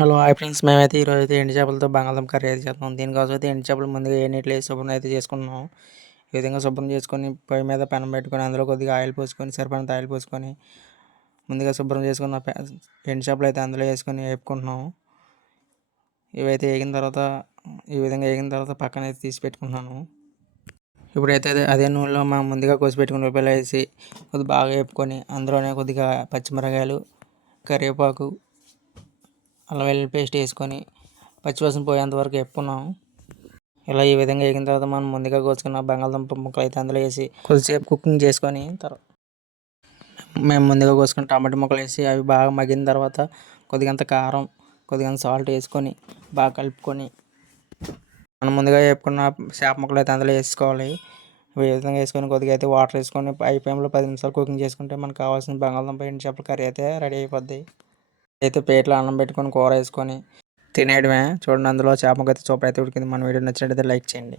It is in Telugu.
Hello hi friends. మేమైతే ఈరోజు అయితే ఎండు చేపలతో బంగాళదుంప కర్రీ అయితే చేస్తున్నాం. దీనికోసం అయితే ఎండు చేపలు ముందుగా ఏ నీటిలో శుభ్రం అయితే చేసుకున్నాం ఈ విధంగా శుభ్రం చేసుకొని పొయ్యి మీద పెనం పెట్టుకొని అందులో కొద్దిగా ఆయిల్ పోసుకొని సరిపడినంత ఆయిల్ పోసుకొని ముందుగా శుభ్రం చేసుకున్న ఎండు చేపలు అయితే అందులో వేసుకొని వేపుకుంటున్నాం ఇవైతే వేగిన తర్వాత ఈ విధంగా వేగిన తర్వాత పక్కన అయితే తీసి పెట్టుకుంటున్నాను ఇప్పుడైతే అదే అదే నూనెలో మనం ముందుగా కోసి పెట్టుకుని రూపాయలు వేసి కొద్దిగా బాగా వేపుకొని అందులోనే కొద్దిగా పచ్చిమిరకాయలు కరివేపాకు అల్లం వెల్లుల్లి పేస్ట్ వేసుకొని పచ్చివాసన పోయేంత వరకు వేపుకున్నాం. ఇలా ఈ విధంగా వేగిన తర్వాత మనం ముందుగా కోసుకున్న బంగాళదుంప ముక్కలు అయితే అందులో వేసి కొద్దిసేపు కుకింగ్ చేసుకొని తర్వాత మేము ముందుగా కోసుకున్న టమాటా ముక్కలు వేసి అవి బాగా మగ్గిన తర్వాత కొద్దిగంత కారం కొద్దిగంత సాల్ట్ వేసుకొని బాగా కలుపుకొని మనం ముందుగా వేపుకున్న చేప ముక్కలు అయితే అందులో వేసుకోవాలి. ఈ విధంగా వేసుకొని కొద్దిగా అయితే వాటర్ వేసుకొని ఐ పది నిమిషాలు కుకింగ్ చేసుకుంటే మనకు కావాల్సిన బంగాళదుంప ఎండు చేపల కర్రీ అయితే రెడీ అయిపోద్ది. అయితే ప్లేట్లో అన్నం పెట్టుకొని కూర వేసుకొని తినేయడమే. చూడండి అందులో చేప ముక్క అయితే సూపర్ అయితే ఉడికింది. మన వీడియో నచ్చినట్టయితే లైక్ చేయండి.